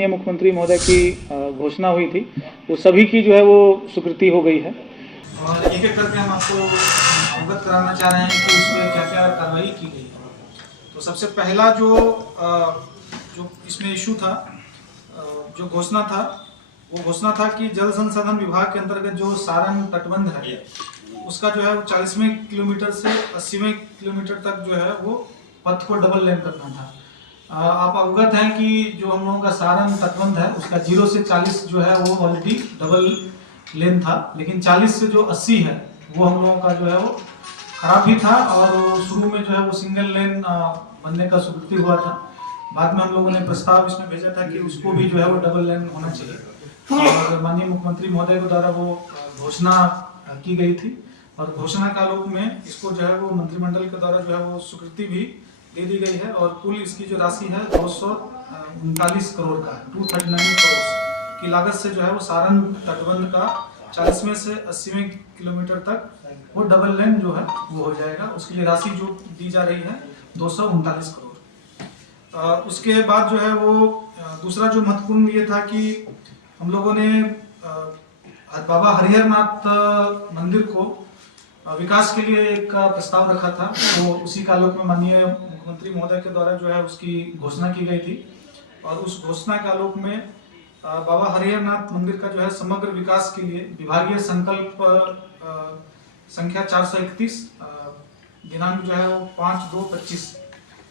माननीय मुख्यमंत्री महोदय की घोषणा हुई थी, वो सभी की जो है वो स्वीकृति हो गई है। और एक एक करके हम आपको अवगत कराना चाह रहे हैं कि उसमें क्या क्या कार्रवाई की गई है। तो सबसे पहला जो इसमें इशू था, जो घोषणा था, वो घोषणा था कि जल संसाधन विभाग के अंतर्गत जो सारण तटबंध है, उसका जो है वो 40वें किलोमीटर से 80वें किलोमीटर तक जो है वो पथ को डबल लेन करना था। आप अवगत हैं कि जो हम लोगों का सारण तटबंध है, उसका 0 से 40 जो है वो ऑलरेडी डबल लेन था, लेकिन 40 से जो 80 है वो हम लोगों का जो है वो खराब भी था और शुरू में जो है वो सिंगल लेन बनने का स्वीकृति हुआ था। बाद में हम लोगों ने प्रस्ताव इसमें भेजा था कि उसको भी जो है वो डबल लेन होना चाहिए और माननीय मुख्यमंत्री महोदय के द्वारा वो घोषणा की गई थी और घोषणा कालों में इसको जो है वो मंत्रिमंडल के द्वारा जो है वो स्वीकृति भी दे दी गई है और कुल इसकी जो राशि है 239 करोड़ का 239 करोड़ की लागत से जो है वो सारण तटबंध का 40वें से 80वें किलोमीटर तक वो डबल लेन जो है वो हो जाएगा। उसके लिए राशि जो दी जा रही है 239 करोड़। उसके बाद जो है वो दूसरा जो महत्वपूर्ण ये था कि हम लोगों ने बाबा हरिहरनाथ मंदिर को विकास के लिए एक प्रस्ताव रखा था, तो उसी कालों में माननीय मुख्यमंत्री महोदय के द्वारा जो है उसकी घोषणा की गई थी और उस घोषणा कालों में बाबा हरिहरनाथ मंदिर का जो है समग्र विकास के लिए विभागीय संकल्प संख्या 431 दिनांक जो है वो 5/2/25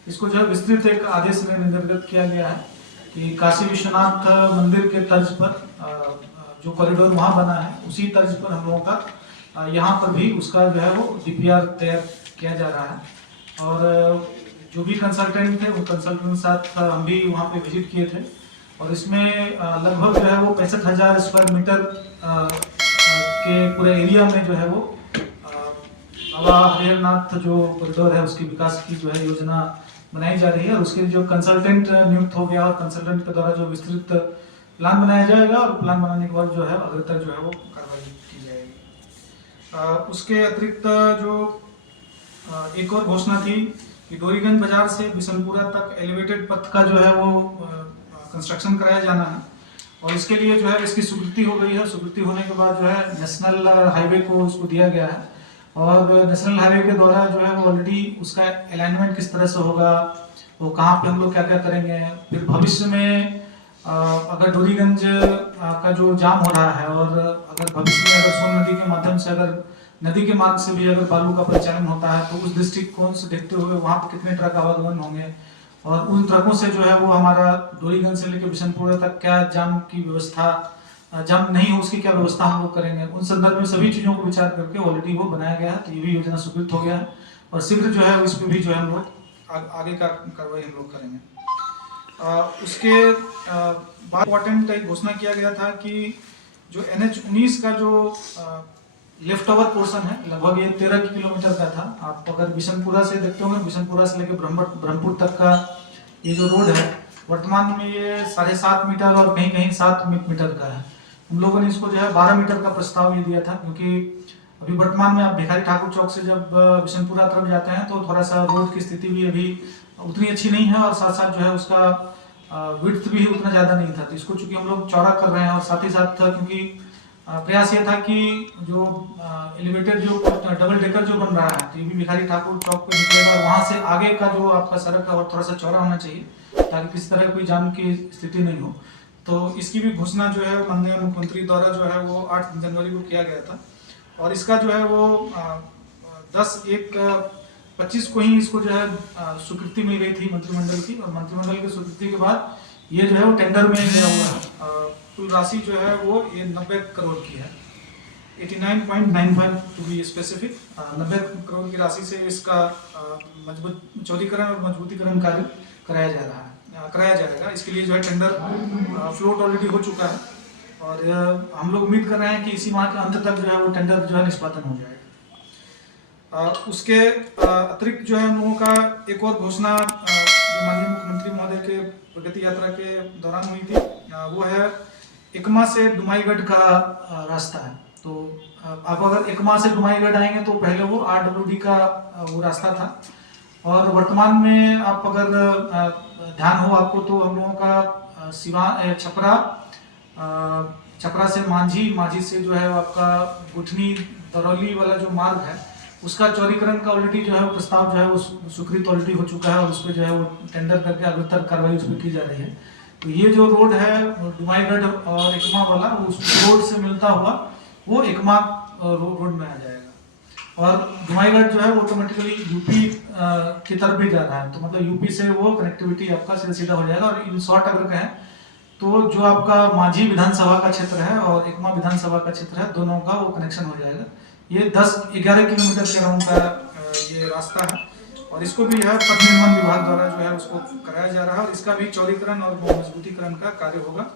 इसको जो है विस्तृत एक आदेश में निर्गत किया गया है कि काशी विश्वनाथ मंदिर के तर्ज पर जो कॉरिडोर वहाँ बना है उसी तर्ज पर हम लोगों का यहाँ पर भी उसका जो है वो DPR तैयार किया जा रहा है और जो भी कंसल्टेंट थे वो कंसल्टेंट के साथ हम भी वहाँ पे विजिट किए थे और इसमें लगभग जो है वो 65,000 स्क्वायर मीटर के पूरे एरिया में जो है वो बाबा हरिहरनाथ जो कॉरिडोर है उसके विकास की जो है योजना बनाई जा रही है और उसके जो कंसल्टेंट नियुक्त हो गया और कंसल्टेंट के द्वारा जो विस्तृत प्लान बनाया जाएगा और प्लान बनाने के बाद जो है अगले तक जो है वो कार्रवाई की जाएगी। उसके अतिरिक्त जो एक और घोषणा थी कि डोरीगंज बाजार से बिशनपुरा तक एलिवेटेड पथ का जो है वो कंस्ट्रक्शन कराया जाना है और इसके लिए जो है इसकी स्वीकृति हो गई है। स्वीकृति होने के बाद जो है नेशनल हाईवे को उसको दिया गया है और नेशनल हाईवे के द्वारा जो है वो ऑलरेडी उसका अलाइनमेंट किस तरह से होगा, वो कहाँ पे हम लोग क्या क्या करेंगे, फिर भविष्य में अगर डोरीगंज का जो जाम हो रहा है और अगर भविष्य में अगर सोन नदी के माध्यम से अगर नदी के मार्ग से भी अगर बालू का परिचालन होता है तो उस दृष्टिकोण से देखते हुए वहाँ पर कितने ट्रक आवागमन होंगे और उन ट्रकों से जो है वो हमारा डोरीगंज से लेकर बिशनपुरा तक क्या जाम की व्यवस्था, जाम नहीं हो उसकी क्या व्यवस्था हम लोग करेंगे, उन संदर्भ में सभी चीज़ों को विचार करके ऑलरेडी वो बनाया गया है। तो ये भी योजना स्वीकृत हो गया है और शीघ्र जो है इस पर भी जो है हम लोग आगे का कार्रवाई हम लोग करेंगे। उसके बाद इम्पोर्टेंट एक घोषणा किया गया था कि जो NH-19 का जो लेफ्ट ओवर पोर्शन है लगभग ये 13 किलोमीटर का था। आप अगर बिशनपुरा से देखते होंगे, बिशनपुरा से लेकर ब्रह्मपुर तक का ये जो रोड है वर्तमान में ये 7.5 मीटर और कहीं कहीं 7 मीटर का है। हम लोगों ने इसको जो है 12 मीटर का प्रस्ताव ये दिया था क्योंकि अभी वर्तमान में आप भिखारी ठाकुर चौक से जब बिशनपुरा तरफ जाते हैं तो थोड़ा सा रोड की स्थिति भी अभी उतनी अच्छी नहीं है और साथ साथ जो है उसका विड्थ भी उतना ज़्यादा नहीं था। तो इसको चूंकि हम लोग चौड़ा कर रहे हैं और साथ ही साथ क्योंकि प्रयास ये था कि जो एलिवेटेड जो डबल डेकर जो बन रहा है तो ये भी भिखारी ठाकुर चौक पे निकलेगा और वहाँ से आगे का जो आपका सड़क है और थोड़ा सा चौड़ा होना चाहिए ताकि किसी तरह कोई जाम की स्थिति नहीं हो। तो इसकी भी घोषणा जो है माननीय मुख्यमंत्री द्वारा जो है वो 8 जनवरी को किया गया था और इसका जो है वो 10/1/25 को ही इसको जो है स्वीकृति मिल गई थी मंत्रिमंडल की और मंत्रिमंडल की स्वीकृति के बाद ये जो है वो टेंडर में गया हुआ है। कुल राशि जो है वो ये 90 करोड़ की है, 89.95 टू बी स्पेसिफिक। 90 करोड़ की राशि से इसका चौड़ीकरण और मजबूतीकरण कार्य कराया जाएगा। इसके लिए जो है टेंडर फ्लोट ऑलरेडी हो चुका है और हम लोग उम्मीद कर रहे हैं कि इसी माह के अंत तक जो है वो टेंडर जो है निष्पादन हो जाएगा। उसके अतिरिक्त जो है हम लोगों का एक और घोषणा जो माननीय मुख्यमंत्री महोदय के प्रगति यात्रा के दौरान हुई थी वो है एकमा से डुमाईगढ़ का रास्ता है। तो आप अगर एकमा से डुमाईगढ़ आएंगे तो पहले वो RWD का वो रास्ता था और वर्तमान में आप अगर ध्यान हो आपको तो हम लोगों का छपरा, छपरा से मांझी, मांझी से जो है वो आपका गुठनी दरौली वाला जो मार्ग है उसका चौड़ीकरण का ऑलरेडी जो है वो प्रस्ताव जो है वो स्वीकृत ऑलरेडी हो चुका है और उस पर जो है वो टेंडर करके अभी तक कार्रवाई उस पर की जा रही है। तो ये जो रोड है डुमाईगढ़ और एकमा वाला, उस रोड से मिलता हुआ वो एकमा रोड में आ जाएगा और डुमाईगढ़ जो है वो ऑटोमेटिकली यूपी की तरफ भी जा रहा है। तो मतलब यूपी से वो कनेक्टिविटी आपका सीधा हो जाएगा। और इन शॉर्ट अगर कहें तो जो आपका मांझी विधानसभा का क्षेत्र है और एकमा विधानसभा का क्षेत्र है, दोनों का वो कनेक्शन हो जाएगा। ये 10-11 किलोमीटर के अराउंड का ये रास्ता है और इसको भी है पथ निर्माण विभाग द्वारा जो है उसको कराया जा रहा है और इसका भी चौड़ीकरण और मजबूतीकरण का कार्य होगा।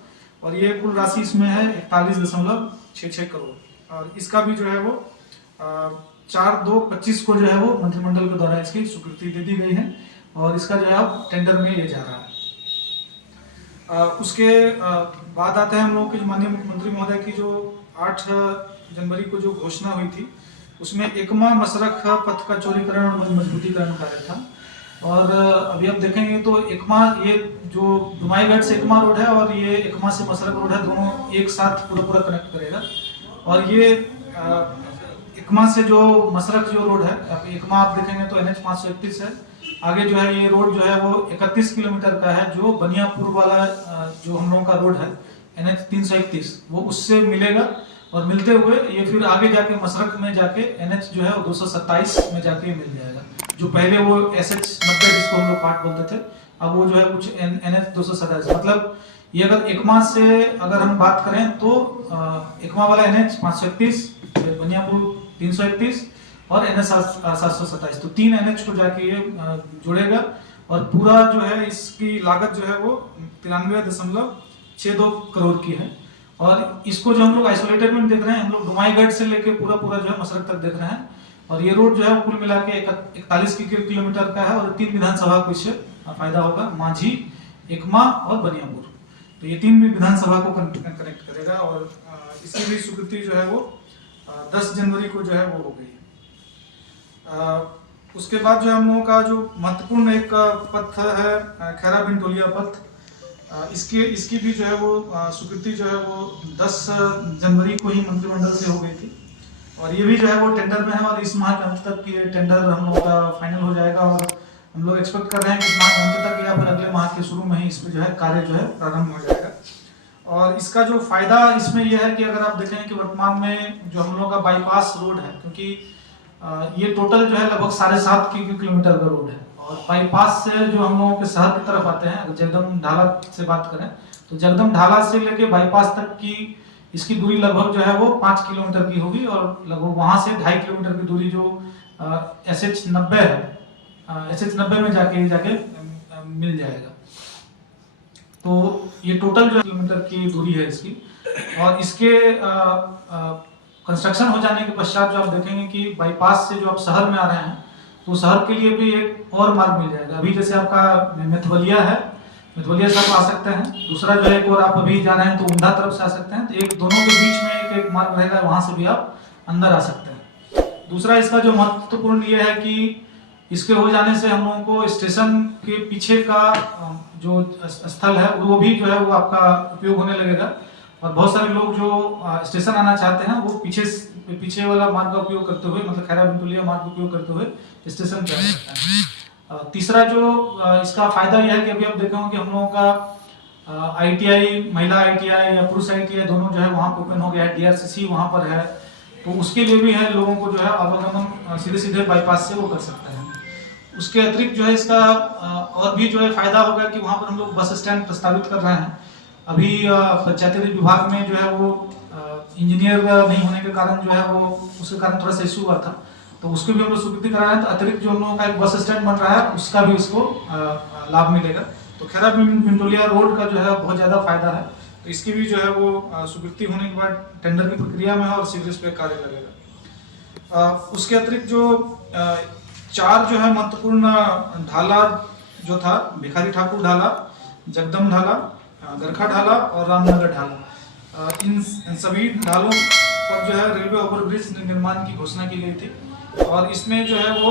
और ये कुल राशि इसमें है 41.66 करोड़ और इसका भी जो है वो 4/2/25 को जो है वो मंत्रिमंडल के द्वारा इसकी स्वीकृति दे दी गई है और इसका जो है अब टेंडर में ये जा रहा है। उसके बाद आते हैं हम लोग के माननीय मुख्यमंत्री महोदय की जो 8 जनवरी को जो घोषणा हुई थी उसमें एकमा मसरख पथ का चौड़ीकरण और मजबूतीकरण कार्य था। और अभी आप देखेंगे तो एकमा, ये जो डुमाईगढ़ से एकमा रोड है और ये एकमा से मसरख रोड है, दोनों एक साथ पूरा कनेक्ट करेगा। और ये एकमा से जो मसरख जो रोड है, एकमा आप देखेंगे तो NH 531 है, आगे जो है ये रोड जो है वो 31 किलोमीटर का है जो बनियापुर वाला जो हम लोगों का रोड है NH 331 वो उससे मिलेगा और मिलते हुए ये फिर आगे जाके मसरख में जाके NH जो है वो 227 में जाके मिल जाएगा। जो पहले वो SH 90 जिसको हम लोग पार्ट बोलते थे, अब वो जो है कुछ NH 227, मतलब ये अगर एकमा से अगर हम बात करें तो एकमा वाला NH 531, बनियापुर 331 और NH 727, तो 3 NH को जाके ये जुड़ेगा और पूरा जो है इसकी लागत जो है वो 93.62 करोड़ की है। और इसको जो हम लोग आइसोलेटेड में देख रहे हैं, हम लोग डुमाईगढ़ से लेके पूरा जो है मसरख तक देख रहे हैं और ये रोड जो है कुल मिला के 41 किलोमीटर का है और 3 विधानसभा को इससे फायदा होगा, मांझी, एकमा और बनियापुर। तो ये 3 भी विधानसभा को कनेक्ट करेगा और इसकी भी स्वीकृति जो है वो 10 जनवरी को जो है वो हो गई। उसके बाद जो हम लोगों का जो महत्वपूर्ण एक पथ है खैरा बिनटोलिया पथ, इसकी भी जो है वो स्वीकृति जो है वो 10 जनवरी को ही मंत्रिमंडल से हो गई थी और ये भी जो है वो टेंडर में है और इस माह के अंत तक ये टेंडर हम लोग का फाइनल हो जाएगा और हम लोग एक्सपेक्ट कर रहे हैं कि इस माह के अंत तक या फिर अगले माह के शुरू में ही इस पर जो है कार्य जो है प्रारंभ हो जाएगा। और इसका जो फायदा इसमें यह है कि अगर आप देखें कि वर्तमान में जो हम लोग का बाईपास रोड है, क्योंकि ये टोटल जो है लगभग 7.5 किलोमीटर का रोड है और बाईपास से जो हम लोगों के शहर की तरफ आते हैं, अगर जगदम ढाला से बात करें तो जगदम ढाला से लेके बाईपास तक की इसकी दूरी लगभग जो है वो 5 किलोमीटर की होगी और लगभग वहां से 2.5 किलोमीटर की दूरी जो SH 90 है, SH 90 में जाके मिल जाएगा। तो ये टोटल जो किलोमीटर की दूरी है इसकी और इसके कंस्ट्रक्शन हो जाने के पश्चात जो आप देखेंगे कि बाईपास से जो आप शहर में आ रहे हैं तो शहर के लिए भी एक और मार्ग मिल जाएगा। अभी जैसे आपका मेथवलिया है, मेथवलिया से आप आ सकते हैं, दूसरा जो है एक और आप अभी जा रहे हैं तो उंधा तरफ से आ सकते हैं, तो एक दोनों के बीच में एक मार्ग रहेगा, वहां से भी आप अंदर आ सकते हैं। दूसरा इसका जो महत्वपूर्ण ये है कि इसके हो जाने से हम लोगों को स्टेशन के पीछे का जो स्थल है वो भी जो है वो आपका उपयोग होने लगेगा और बहुत सारे लोग जो स्टेशन आना चाहते हैं वो पीछे वाला मार्ग का उपयोग करते हुए, मतलब खैरा बिनटोलिया मार्ग का उपयोग करते हुए स्टेशन पे आ सकते हैं। तीसरा जो इसका फायदा यह है कि अभी आप देखे होंगे हम लोगों का ITI, महिला ITI या पुरुष ITI दोनों जो है वहाँ पर ओपन हो गया है, DRCC वहाँ पर है, तो उसके लिए भी है लोगों को जो है आवागमन सीधे बाईपास से वो कर सकते हैं। उसके अतिरिक्त जो है इसका और भी जो है फायदा होगा कि वहाँ पर हम लोग बस स्टैंड प्रस्तावित कर रहे हैं। अभी पंचायती विभाग में जो है वो इंजीनियर नहीं होने के कारण जो है वो उसके कारण थोड़ा सा इशू हुआ था, तो उसको भी हम लोग स्वीकृति करा रहे हैं। तो अतिरिक्त जो हम लोगों का एक बस स्टैंड बन रहा है उसका भी उसको लाभ मिलेगा। तो खैरा बिनटोलिया रोड का जो है बहुत ज़्यादा फायदा है, तो इसकी भी जो है वो स्वीकृति होने के बाद टेंडर की प्रक्रिया में है और शीघ्र इस पर कार्य लगेगा। उसके अतिरिक्त जो 4 जो है महत्वपूर्ण ढाला जो था, भिखारी ठाकुर ढाला, जगदम ढाला, गरखा ढाला और रामनगर ढाला, इन सभी ढालों पर जो है रेलवे ओवरब्रिज निर्माण की घोषणा की गई थी और इसमें जो है वो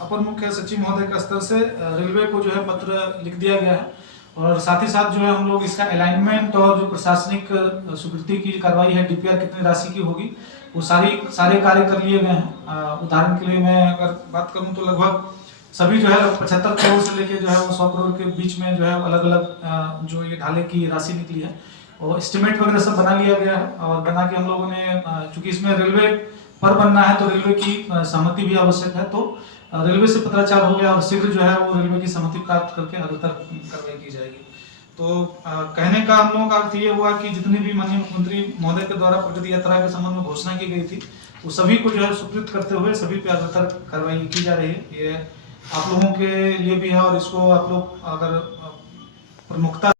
अपर मुख्य सचिव महोदय के स्तर से रेलवे को जो है पत्र लिख दिया गया है और साथ ही साथ जो है हम लोग इसका अलाइनमेंट और जो प्रशासनिक स्वीकृति की कार्रवाई है, डीपीआर कितनी राशि की होगी, वो सारे कार्य कर लिए गए हैं। उदाहरण के लिए मैं अगर बात करूं तो लगभग सभी जो है 75 करोड़ से लेके जो है वो 100 करोड़ के बीच में जो है अलग अलग जो ये ढाले की राशि निकली है और एस्टिमेट वगैरह सब बना लिया गया है। और बना के हम लोगों ने, चूंकि इसमें रेलवे पर बनना है तो रेलवे की सहमति भी आवश्यक है, तो रेलवे से पत्राचार हो गया और शीघ्र जो है वो रेलवे की सहमति प्राप्त करके अग्रतर कार्रवाई की जाएगी। तो कहने का हम लोगों का अर्थ ये हुआ कि जितनी भी माननीय मुख्यमंत्री महोदय के द्वारा प्रगति यात्रा के संबंध में घोषणा की गई थी, वो सभी को जो है स्वीकृत करते हुए सभी पे अग्रतर कार्रवाई की जा रही है। ये आप लोगों के लिए भी है और इसको आप लोग अगर प्रमुखता